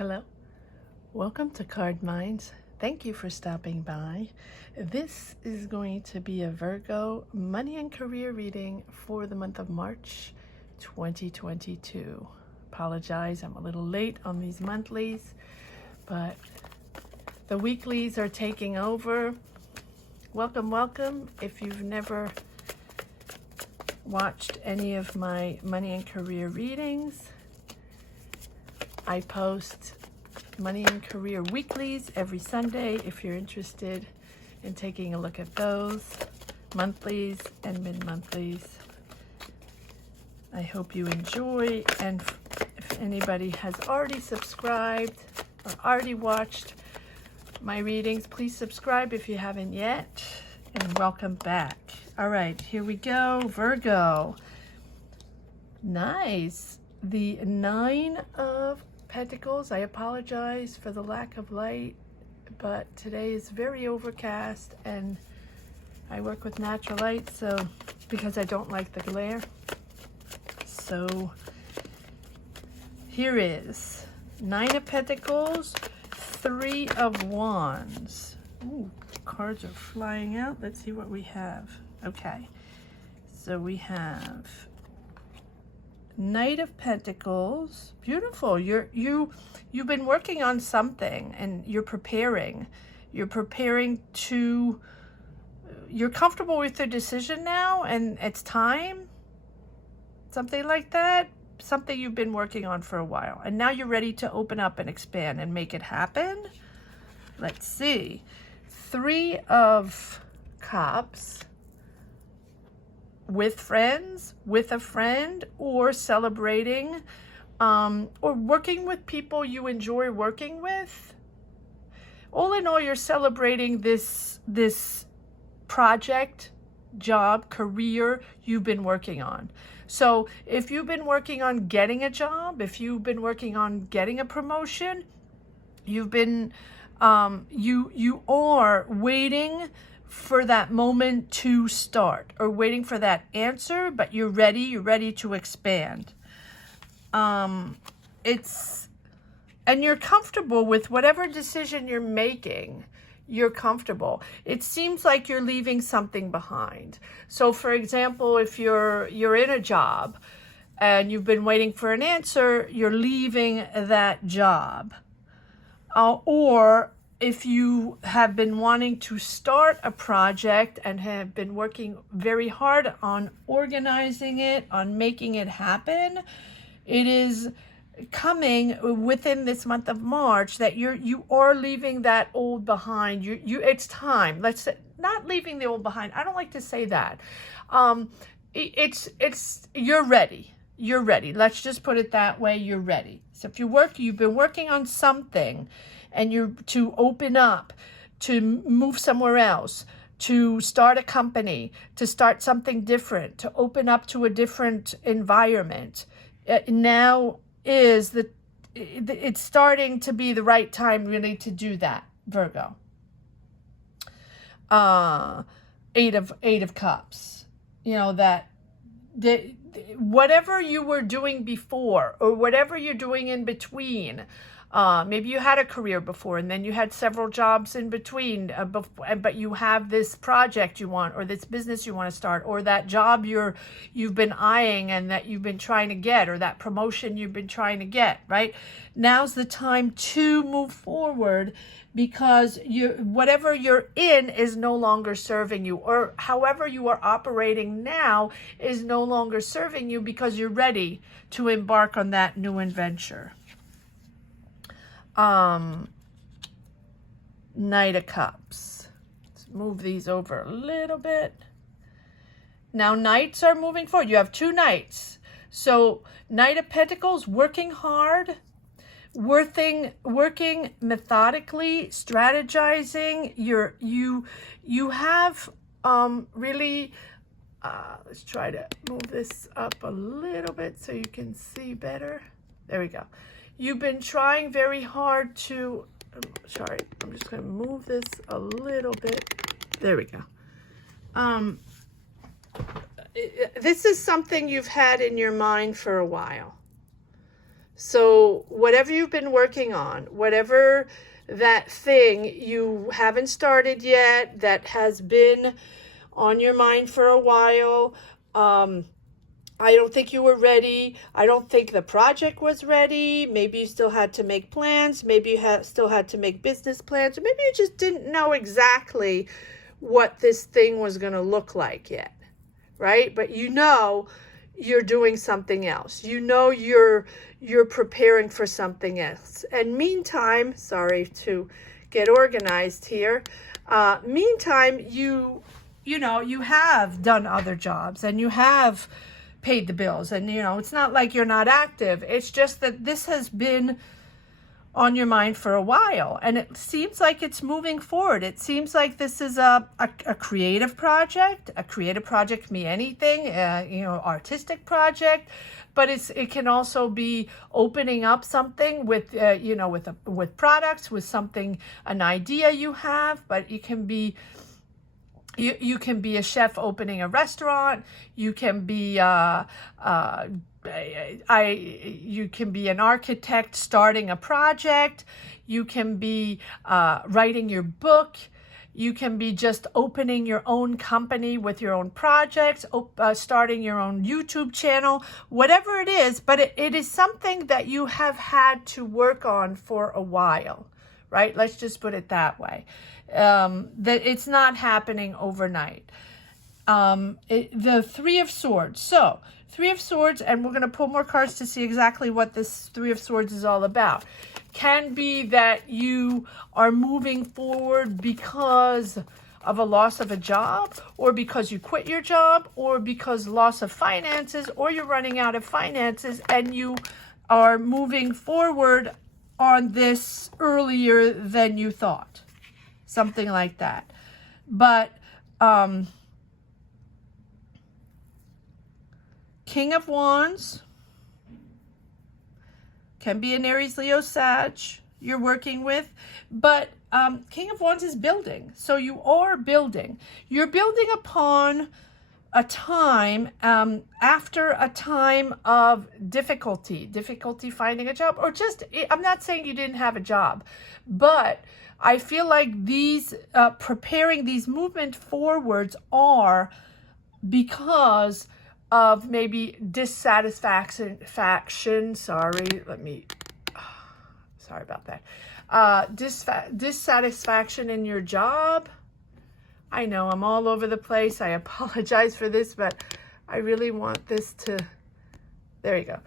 Hello, welcome to Card Minds. Thank you for stopping by. This is going to be a Virgo money and career reading for the month of March 2022. Apologize, I'm a little late on these monthlies, but the weeklies are taking over. Welcome, welcome. If you've never watched any of my money and career readings, I post money and career weeklies every Sunday if you're interested in taking a look at those, monthlies and mid-monthlies. I hope you enjoy, and if anybody has already subscribed or already watched my readings, please subscribe if you haven't yet, and welcome back. All right, here we go. Virgo. Nice. The 9 of Pentacles. I apologize for the lack of light, but today is very overcast and I work with natural light, so because I don't like the glare. So here is 9 of Pentacles, 3 of Wands. Ooh, cards are flying out. Let's see what we have. Okay, so we have Knight of Pentacles. Beautiful. You've been working on something and you're preparing to, you're comfortable with your decision now and it's time, something like that. Something you've been working on for a while and now you're ready to open up and expand and make it happen. Let's see. 3 of Cups. With friends, with a friend, or celebrating, or working with people you enjoy working with. All in all, you're celebrating this project, job, career you've been working on. So if you've been working on getting a job, if you've been working on getting a promotion, you've been, you are waiting for that moment to start, or waiting for that answer, but you're ready to expand. And you're comfortable with whatever decision you're making. You're comfortable. It seems like you're leaving something behind. So for example, if you're in a job and you've been waiting for an answer, you're leaving that job. Or if you have been wanting to start a project and have been working very hard on organizing it, on making it happen, it is coming within this month of March that you are leaving that old behind. It's time. Let's say, not leaving the old behind. I don't like to say that. You're ready. You're ready. Let's just put it that way. You're ready. So if you've been working on something, and you're to open up, to move somewhere else, to start a company, to start something different, to open up to a different environment. Now is it's starting to be the right time really to do that, Virgo. 8 of Cups. You know, that whatever you were doing before or whatever you're doing in between. Maybe you had a career before and then you had several jobs in between, but you have this project you want, or this business you want to start, or that job you've been eyeing and that you've been trying to get, or that promotion you've been trying to get, right? Now's the time to move forward, because whatever you're in is no longer serving you, or however you are operating now is no longer serving you, because you're ready to embark on that new adventure. Knight of Cups. Let's move these over a little bit. Now Knights are moving forward. You have 2 Knights. So Knight of Pentacles, working hard, working methodically, strategizing. You have really, let's try to move this up a little bit so you can see better. There we go. You've been trying very hard to, sorry, I'm just going to move this a little bit. There we go. This is something you've had in your mind for a while. So whatever you've been working on, whatever that thing you haven't started yet, that has been on your mind for a while, I don't think you were ready. I don't think the project was ready. Maybe you still had to make plans. Maybe you still had to make business plans. Or maybe you just didn't know exactly what this thing was going to look like yet, right? But you know you're doing something else. You know you're preparing for something else. And meantime, sorry to get organized here. Meantime, you have done other jobs and you have paid the bills, and it's not like you're not active. It's just that this has been on your mind for a while, and it seems like it's moving forward. It seems like this is a creative project. A creative project can be anything, artistic project, but it can also be opening up something with with products, with something, an idea you have. But it can be You can be a chef opening a restaurant. You can be you can be an architect starting a project. You can be writing your book. You can be just opening your own company with your own projects, starting your own YouTube channel, whatever it is. But it is something that you have had to work on for a while, right? Let's just put it that way. That it's not happening overnight. The Three of Swords. So, Three of Swords, and we're going to pull more cards to see exactly what this Three of Swords is all about. Can be that you are moving forward because of a loss of a job, or because you quit your job, or because loss of finances, or you're running out of finances, and you are moving forward on this earlier than you thought. Something like that. But King of Wands can be an Aries, Leo, Sag you're working with. But King of Wands is building. So you are building. You're building upon a time, after a time of difficulty finding a job, or just, I'm not saying you didn't have a job, but I feel like these, preparing these movement forwards are because of maybe dissatisfaction, sorry about that, dissatisfaction in your job. I know I'm all over the place. I apologize for this, but I really want this to, there you go.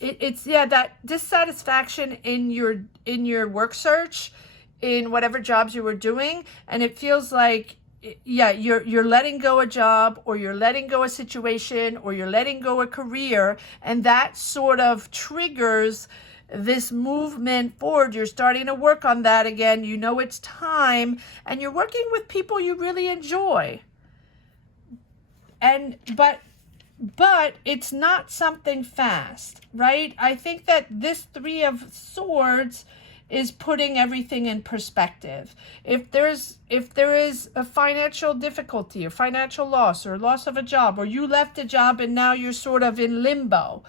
It's that dissatisfaction in your work search, in whatever jobs you were doing, and it feels like, you're letting go a job, or you're letting go a situation, or you're letting go a career, and that sort of triggers this movement forward. You're starting to work on that again. You know it's time, and you're working with people you really enjoy. But it's not something fast, right? I think that this Three of Swords is putting everything in perspective. If there is a financial difficulty, or financial loss, or loss of a job, or you left a job and now you're sort of in limbo,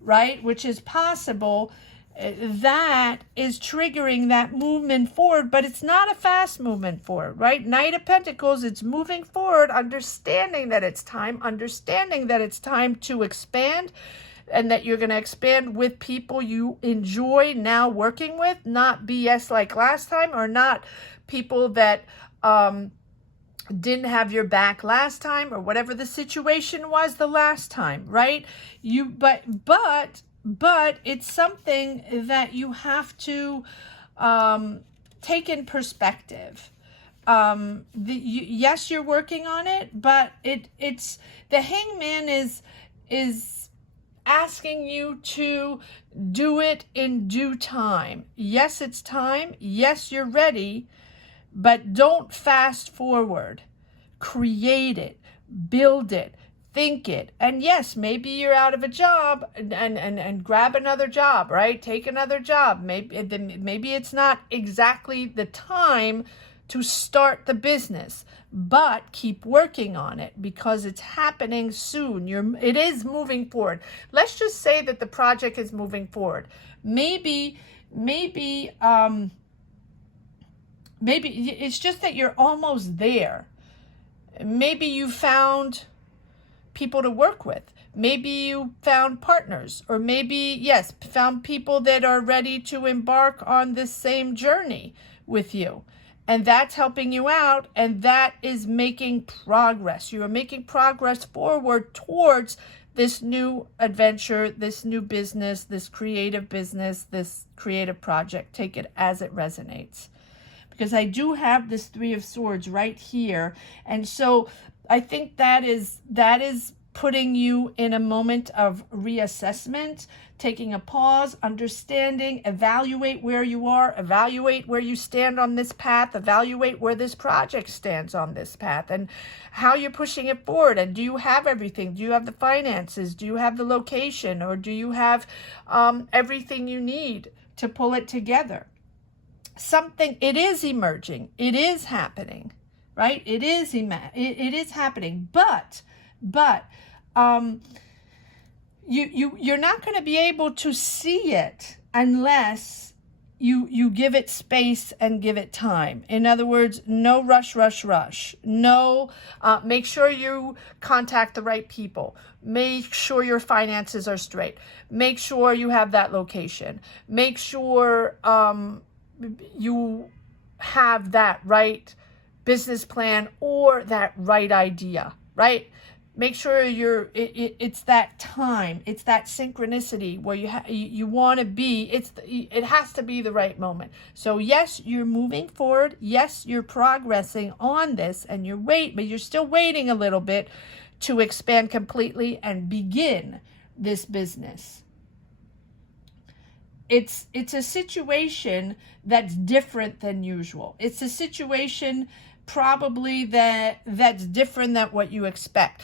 right? Which is possible. That is triggering that movement forward, but it's not a fast movement forward, right? Knight of Pentacles, it's moving forward, understanding that it's time to expand, and that you're going to expand with people you enjoy now working with, not BS like last time, or not people that didn't have your back last time, or whatever the situation was the last time, right? But it's something that you have to take in perspective. Yes, you're working on it, but it's the Hangman is asking you to do it in due time. Yes, it's time. Yes, you're ready, but don't fast forward. Create it, build it, think it. And yes, maybe you're out of a job, and grab another job, right? Take another job. Maybe it's not exactly the time to start the business, but keep working on it because it's happening soon. It is moving forward. Let's just say that the project is moving forward. Maybe it's just that you're almost there. Maybe you found people to work with. Maybe you found partners, or maybe, yes, found people that are ready to embark on this same journey with you. And that's helping you out, and that is making progress. You are making progress forward towards this new adventure, this new business, this creative project. Take it as it resonates. Because I do have this Three of Swords right here. And so I think that is putting you in a moment of reassessment, taking a pause, understanding, evaluate where you are, evaluate where you stand on this path, evaluate where this project stands on this path, and how you're pushing it forward. And do you have everything? Do you have the finances? Do you have the location? Or do you have everything you need to pull it together? It is emerging. It is happening, right? It is happening, but you're not going to be able to see it unless you give it space and give it time. In other words, no rush. No, make sure you contact the right people. Make sure your finances are straight. Make sure you have that location. Make sure you have that right business plan or that right idea, right? Make sure it's that time, it's that synchronicity where you want to be. It has to be the right moment. So yes, you're moving forward. Yes, you're progressing on this, and but you're still waiting a little bit to expand completely and begin this business. It's a situation that's different than usual. It's a situation probably that's different than what you expect.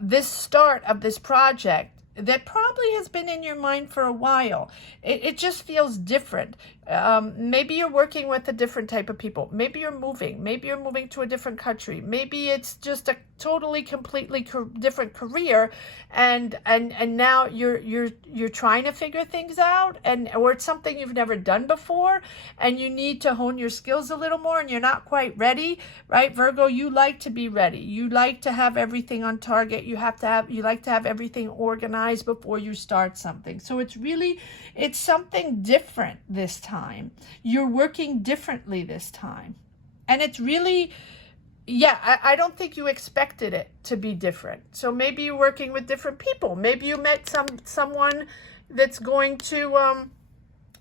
This start of this project that probably has been in your mind for a while, it just feels different. Maybe you're working with a different type of people. Maybe you're moving to a different country. Maybe it's just a totally completely different career, and now you're trying to figure things out, or it's something you've never done before, and you need to hone your skills a little more, and you're not quite ready, right? Virgo, you like to be ready. You like to have everything on target. You like to have everything organized before you start something. So it's something different this time. You're working differently this time. And it's really, I don't think you expected it to be different. So maybe you're working with different people. Maybe you met someone that's going to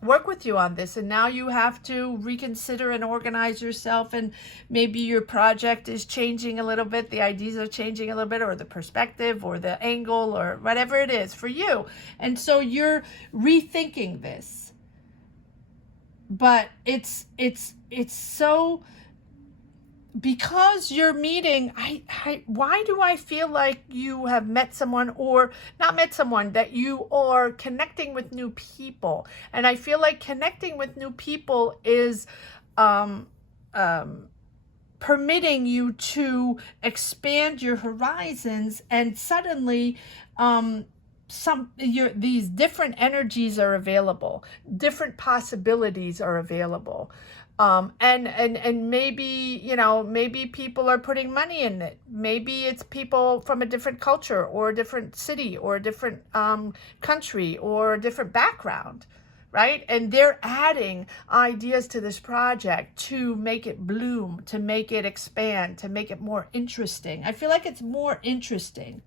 work with you on this, and now you have to reconsider and organize yourself, and maybe your project is changing a little bit, the ideas are changing a little bit, or the perspective or the angle or whatever it is for you, and so you're rethinking this. But it's so, because you're meeting, why do I feel like you have met someone, or not met someone, that you are connecting with new people? And I feel like connecting with new people is permitting you to expand your horizons, and suddenly these different energies are available, different possibilities are available. And maybe people are putting money in it. Maybe it's people from a different culture or a different city or a different country or a different background, right? And they're adding ideas to this project to make it bloom, to make it expand, to make it more interesting. I feel like it's more interesting.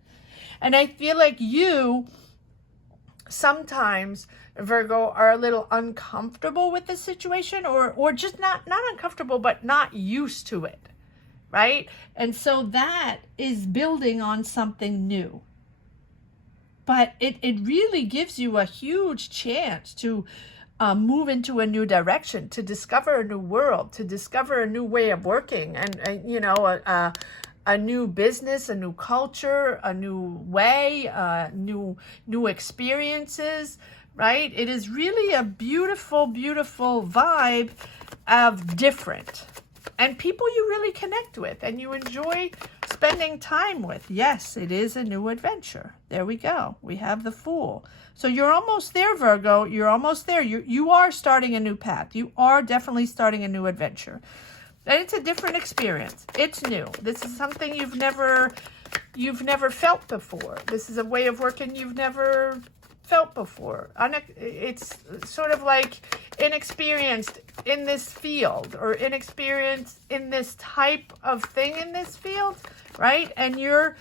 And I feel like you sometimes, Virgo, are a little uncomfortable with the situation, or just not uncomfortable, but not used to it, right? And so that is building on something new. But it really gives you a huge chance to move into a new direction, to discover a new world, to discover a new way of working, and a new business, a new culture, a new way, new experiences, right? It is really a beautiful, beautiful vibe of different. and people you really connect with and you enjoy spending time with. Yes, it is a new adventure. There we go. We have the Fool. So you're almost there, Virgo. You're almost there. You are starting a new path. You are definitely starting a new adventure. And it's a different experience. It's new. This is something you've never felt before. This is a way of working you've never felt before. It's sort of like inexperienced in this field, or inexperienced in this type of thing in this field, right? And you're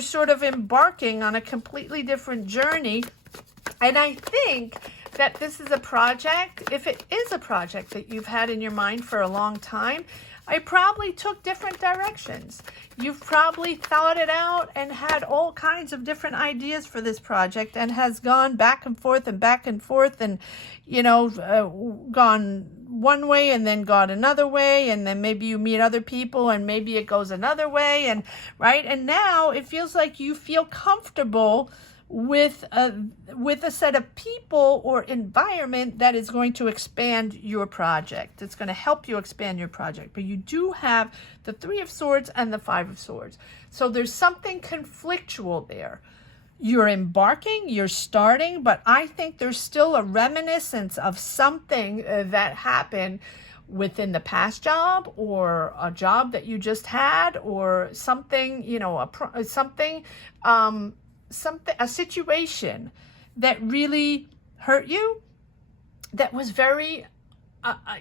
sort of embarking on a completely different journey. And I think that this is a project, if it is a project that you've had in your mind for a long time, I probably took different directions. You've probably thought it out and had all kinds of different ideas for this project, and has gone back and forth and, you know, gone one way and then gone another way, and then maybe you meet other people and maybe it goes another way, and right? And now it feels like you feel comfortable with a set of people or environment that is going to expand your project. It's going to help you expand your project. But you do have the Three of Swords and the Five of Swords. So there's something conflictual there. You're embarking, you're starting, but I think there's still a reminiscence of something that happened within the past job, or a job that you just had, or something, you know, a situation that really hurt you, that was very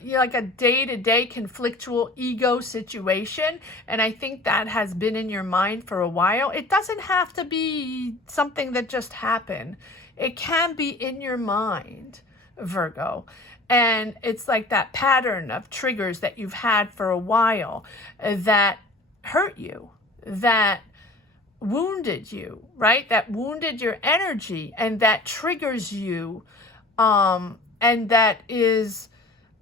like a day-to-day conflictual ego situation. And I think that has been in your mind for a while. It doesn't have to be something that just happened. It can be in your mind, Virgo. And it's like that pattern of triggers that you've had for a while that hurt you, that wounded you, right? That wounded your energy, and that triggers you, and that is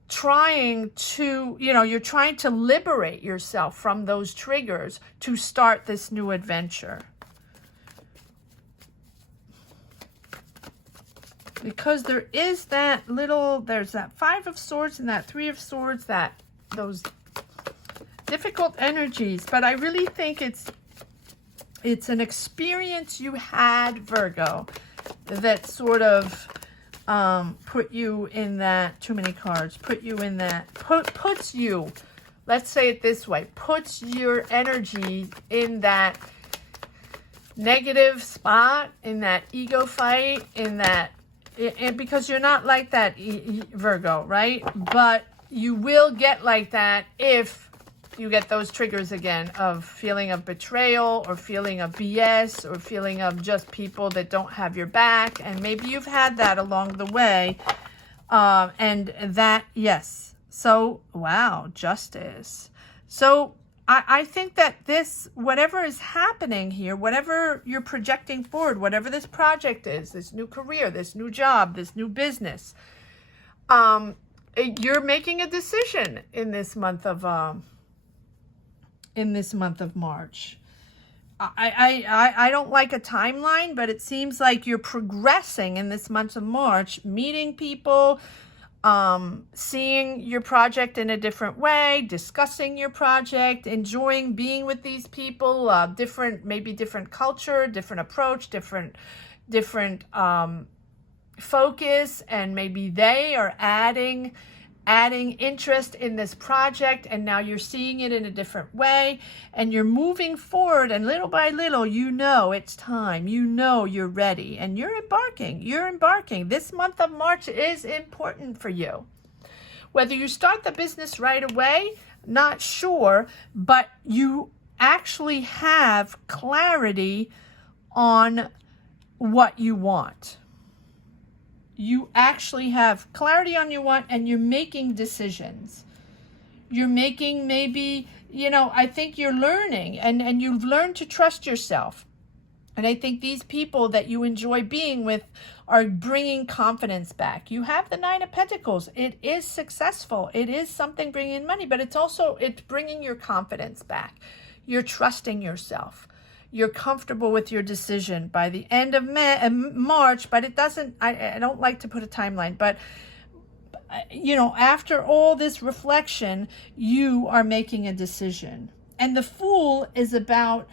trying to, you know, you're trying to liberate yourself from those triggers to start this new adventure. Because there is that little, there's that Five of Swords and that Three of Swords, that those difficult energies, but I really think it's an experience you had, Virgo, that sort of put you in that, too many cards, put you in that, puts you, let's say it this way, puts your energy in that negative spot, in that ego fight, in that, because you're not like that, Virgo, right? But you will get like that if you get those triggers again of feeling of betrayal, or feeling of BS, or feeling of just people that don't have your back. And maybe you've had that along the way. And that, yes. So, wow, justice. So I think that this, whatever is happening here, whatever you're projecting forward, whatever this project is, this new career, this new job, this new business, you're making a decision in this month of March. I don't like a timeline, but it seems like you're progressing in this month of March, meeting people, seeing your project in a different way, discussing your project, enjoying being with these people, maybe different culture, different approach, different focus, and maybe they are adding interest in this project, and now you're seeing it in a different way, and you're moving forward, and little by little, you know it's time, you know you're ready, and you're embarking. This month of March is important for you. Whether you start the business right away, not sure, but you actually have clarity on what you want. You actually have clarity on what you want, and you're making decisions. You're making, maybe, you know, I think you're learning, and you've learned to trust yourself. And I think these people that you enjoy being with are bringing confidence back. You have the Nine of Pentacles. It is successful. It is something bringing in money, but it's bringing your confidence back. You're trusting yourself. You're comfortable with your decision by the end of March, but it doesn't, I don't like to put a timeline, but after all this reflection, you are making a decision. And the Fool is about,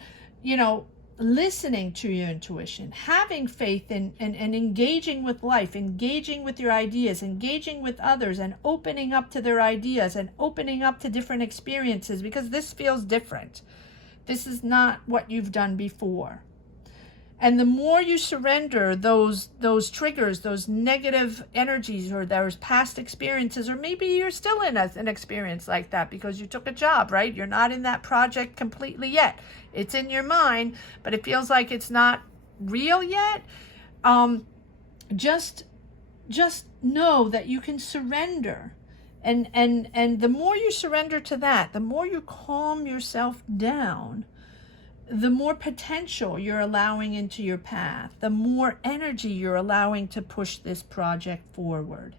listening to your intuition, having faith in, and engaging with life, engaging with your ideas, engaging with others, and opening up to their ideas and opening up to different experiences, because this feels different. This is not what you've done before. And the more you surrender those triggers, those negative energies, or those past experiences, or maybe you're still in an experience like that because you took a job, right? You're not in that project completely yet. It's in your mind, but it feels like it's not real yet. Just know that you can surrender. And the more you surrender to that, the more you calm yourself down, the more potential you're allowing into your path, the more energy you're allowing to push this project forward.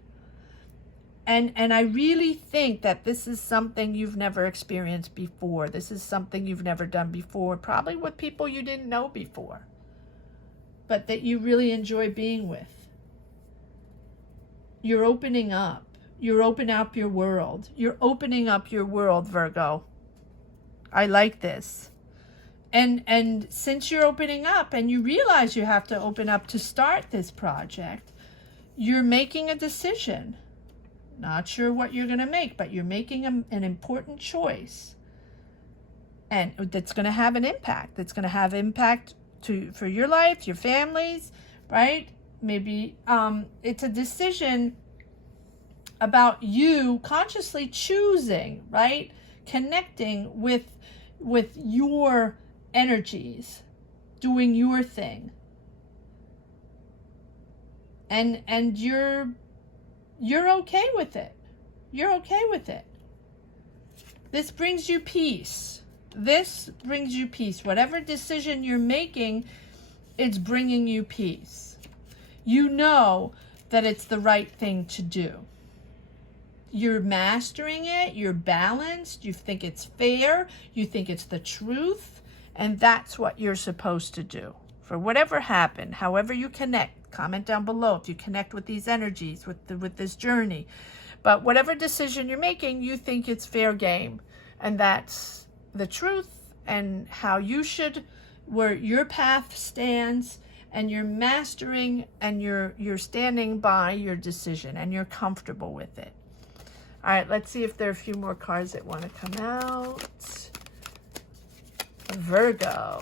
And I really think that this is something you've never experienced before. This is something you've never done before, probably with people you didn't know before, but that you really enjoy being with. You're opening up. You're opening up your world. You're opening up your world, Virgo. I like this. And since you're opening up and you realize you have to open up to start this project, you're making a decision. Not sure what you're going to make, but you're making an important choice. And that's going to have an impact. That's going to have impact for your life, your families, right? Maybe it's a decision about you consciously choosing, right? Connecting with your energies, doing your thing, and you're okay with it. You're okay with it. This brings you peace. This brings you peace. Whatever decision you're making, it's bringing you peace. You know that it's the right thing to do. You're mastering it. You're balanced. You think it's fair. You think it's the truth. And that's what you're supposed to do. For whatever happened, however you connect, comment down below if you connect with these energies, with this journey. But whatever decision you're making, you think it's fair game. And that's the truth, and how you should, where your path stands, and you're mastering, and you're standing by your decision, and you're comfortable with it. All right, let's see if there are a few more cards that want to come out. Virgo.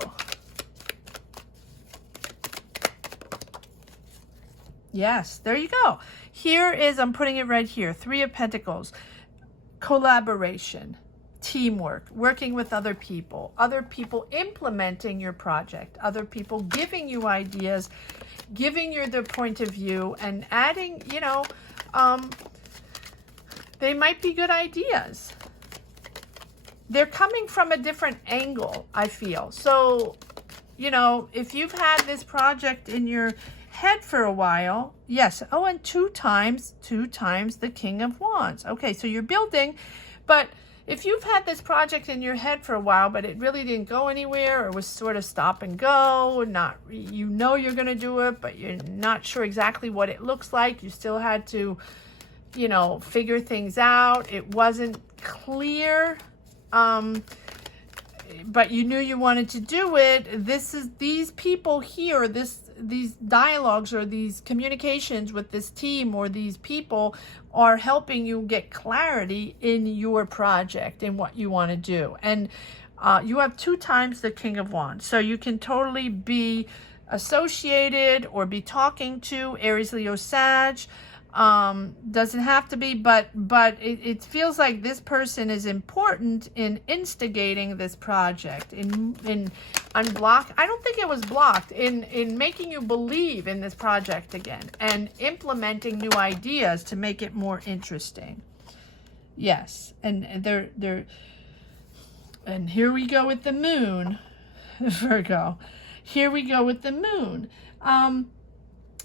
Yes, there you go. Here is, I'm putting it right here, 3 of Pentacles. Collaboration, teamwork, working with other people implementing your project, other people giving you ideas, giving you their point of view, and adding, they might be good ideas. They're coming from a different angle, I feel. So, if you've had this project in your head for a while, yes. Oh, and two times the King of Wands. Okay, so you're building, but if you've had this project in your head for a while, but it really didn't go anywhere, or was sort of stop and go, you're going to do it, but you're not sure exactly what it looks like. You still had to, figure things out. It wasn't clear. But you knew you wanted to do it. These people here, these dialogues or these communications with this team or these people are helping you get clarity in your project and what you want to do. And you have 2 times the King of Wands. So you can totally be associated or be talking to Aries, Leo, Sag. Doesn't have to be, but it feels like this person is important in instigating this project, in unblock. I don't think it was blocked, in making you believe in this project again and implementing new ideas to make it more interesting. Yes, and and here we go with the moon, Virgo. Here we go with the moon.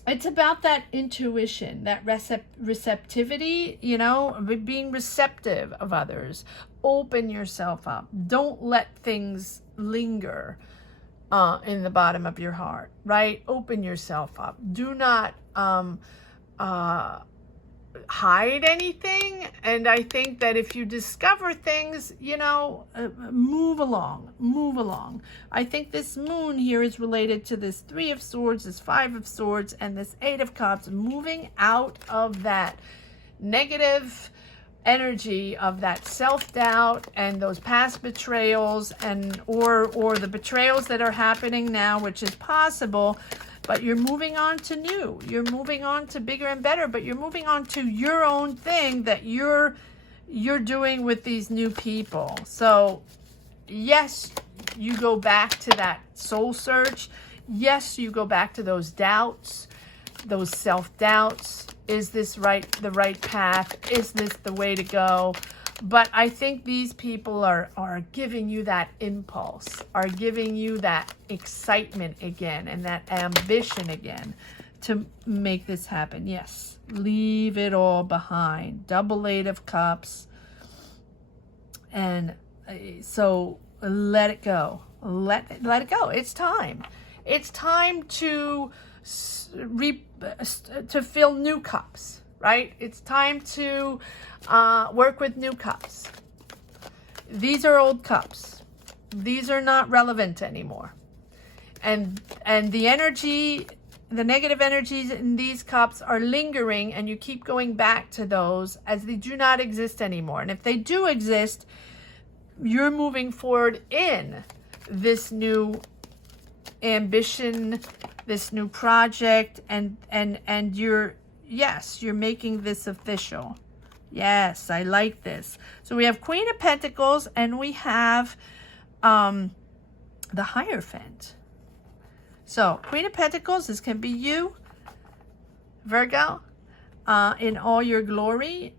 It's about that intuition, that receptivity, being receptive of others. Open yourself up. Don't let things linger in the bottom of your heart, right? Open yourself up. Do not hide anything. And I think that if you discover things, you know, move along, move along. I think this moon here is related to this 3 of Swords, this 5 of Swords, and this 8 of Cups, moving out of that negative energy of that self-doubt and those past betrayals, and or the betrayals that are happening now, which is possible. But you're moving on to new. You're moving on to bigger and better, but you're moving on to your own thing that you're doing with these new people. So yes, you go back to that soul search. Yes, you go back to those doubts, those self-doubts. Is this the right path? Is this the way to go? But I think these people are giving you that impulse, are giving you that excitement again and that ambition again to make this happen. Yes, leave it all behind. Double 8 of Cups. And so let it go. Let it go. It's time. It's time to fill new cups. Right? It's time to work with new cups. These are old cups. These are not relevant anymore. And the energy, the negative energies in these cups are lingering, and you keep going back to those as they do not exist anymore. And if they do exist, you're moving forward in this new ambition, this new project, and you're making this official. Yes, I like this. So we have Queen of Pentacles, and we have the Hierophant. So Queen of Pentacles, this can be you, Virgo, in all your glory,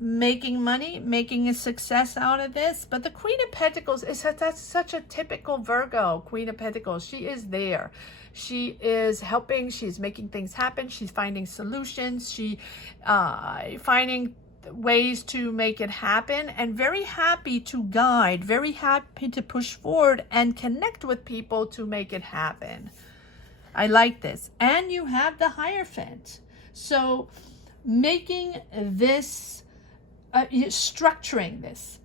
making money, making a success out of this. But the Queen of Pentacles that's such a typical Virgo. Queen of Pentacles, she is there. She is helping. She's making things happen. She's finding solutions. She finding ways to make it happen, and very happy to guide, very happy to push forward and connect with people to make it happen. I like this. And you have the Hierophant. So making this, structuring this.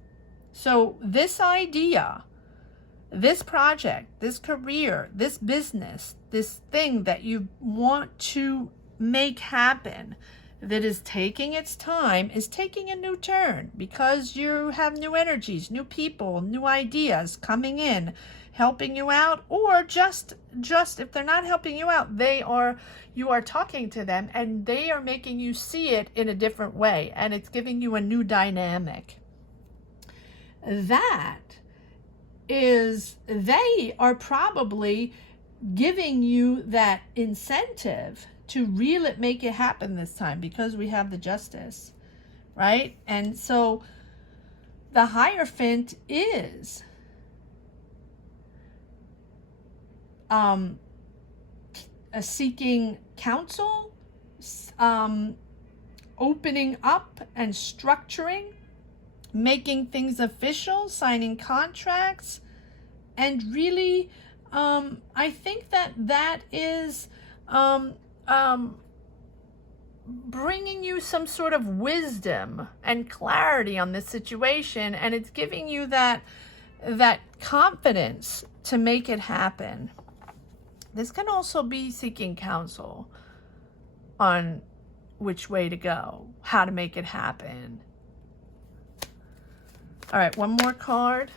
So this idea, this project, this career, this business, this thing that you want to make happen, that is taking its time, is taking a new turn, because you have new energies, new people, new ideas coming in, helping you out, or just if they're not helping you out, you are talking to them and they are making you see it in a different way, and it's giving you a new dynamic. That is, they are probably giving you that incentive to make it happen this time, because we have the Justice, right? And so the Hierophant is seeking counsel, opening up and structuring, making things official, signing contracts, and really, I think that is bringing you some sort of wisdom and clarity on this situation, and it's giving you that confidence to make it happen. This can also be seeking counsel on which way to go, how to make it happen. All right, one more card.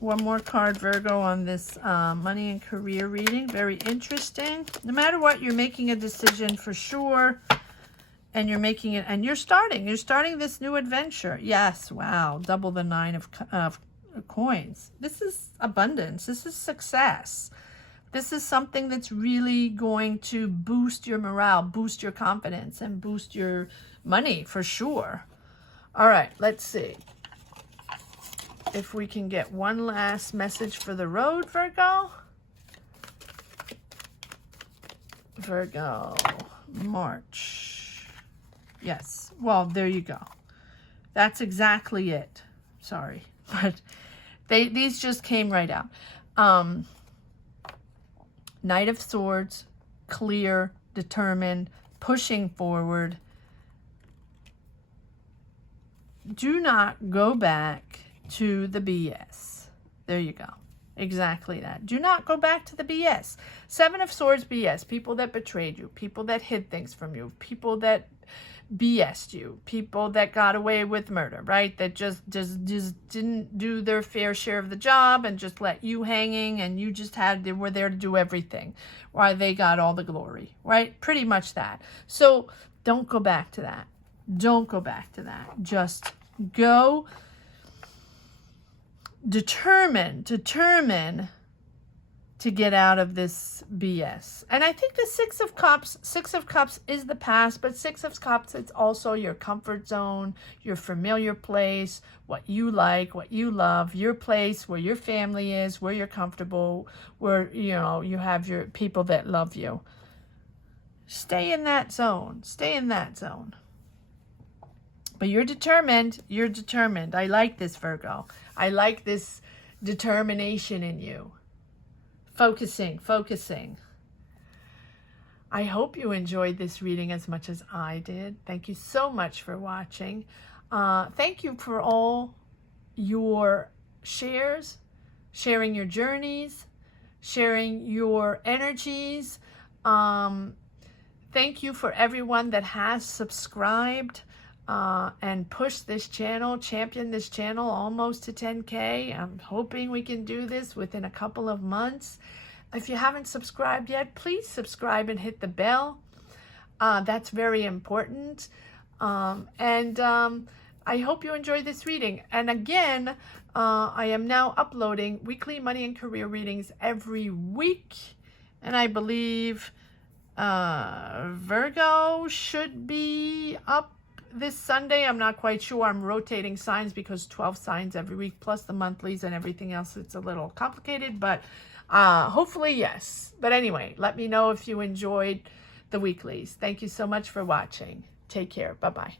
One more card, Virgo, on this money and career reading. Very interesting. No matter what, you're making a decision for sure. And you're making it, and you're starting this new adventure. Yes, wow, double the 9 of coins. This is abundance. This is success. This is something that's really going to boost your morale, boost your confidence, and boost your money for sure. All right, let's see if we can get one last message for the road, Virgo. Virgo March. Yes, well, there you go. That's exactly it. Sorry, but these just came right out. Knight of Swords, clear, determined, pushing forward. Do not go back to the BS. There you go. Exactly that. Do not go back to the BS. Seven of Swords BS. People that betrayed you. People that hid things from you. People that BS'd you. People that got away with murder, right? That just didn't do their fair share of the job and just let you hanging, and you just they were there to do everything while they got all the glory, right? Pretty much that. So don't go back to that. Don't go back to that. Just go determined to get out of this BS. And I think the Six of Cups is the past, but Six of Cups, it's also your comfort zone, your familiar place, what you like, what you love, your place where your family is, where you're comfortable, where, you know, you have your people that love you. Stay in that zone. Stay in that zone. But you're determined. You're determined. I like this, Virgo. I like this determination in you. Focusing. I hope you enjoyed this reading as much as I did. Thank you so much for watching. Thank you for all your shares, sharing your journeys, sharing your energies. Thank you for everyone that has subscribed and push this channel, champion this channel almost to 10K. I'm hoping we can do this within a couple of months. If you haven't subscribed yet, please subscribe and hit the bell. That's very important. I hope you enjoyed this reading. And again, I am now uploading weekly money and career readings every week. And I believe Virgo should be up this Sunday. I'm not quite sure. I'm rotating signs because 12 signs every week plus the monthlies and everything else. It's a little complicated, but hopefully yes. But anyway, let me know if you enjoyed the weeklies. Thank you so much for watching. Take care. Bye-bye.